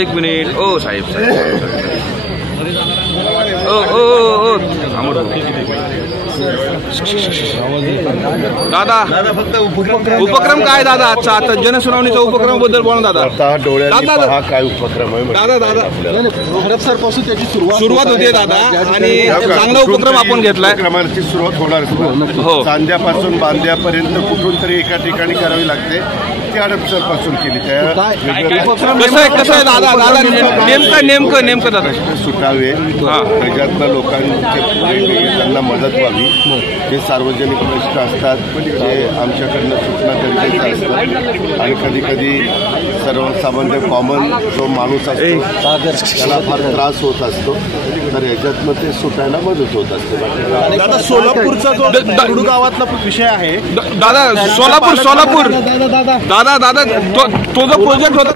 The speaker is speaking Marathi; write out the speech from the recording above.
एक मिनिट. ओ साहेब दादा फक्त उपक्रम काय दादा आजचा आता जनसुनावणीच्या उपक्रमाबद्दल बोला दादा. हा काय उपक्रम आहे दादा पासून त्याची सुरुवात होते दादा आणि चांगला उपक्रम आपण घेतलाय. उपक्रमाची सुरुवात होणार हो. चांद्यापासून बांद्यापर्यंत कुठून तरी एका ठिकाणी करावी लागते. ती हडपसर पासून केली कसं आहे दादा नेमकं दादा सुटावे त्याच्यातनं लोकांचे त्यांना मदत व्हावी. जे सार्वजनिक प्रश्न असतात जे आमच्याकडनं सुटणं गरजेचं असतं आणि कधी कधी सर्वसामान्य कॉमन जो माणूस असतो त्याला फार त्रास होत असतो. तर याच्यातनं ते सुटायला मदत होत असते. दादा सोलापूरचा जो दगडू गावातला विषय आहे दादा सोलापूर दादा तो जो प्रोजेक्ट होता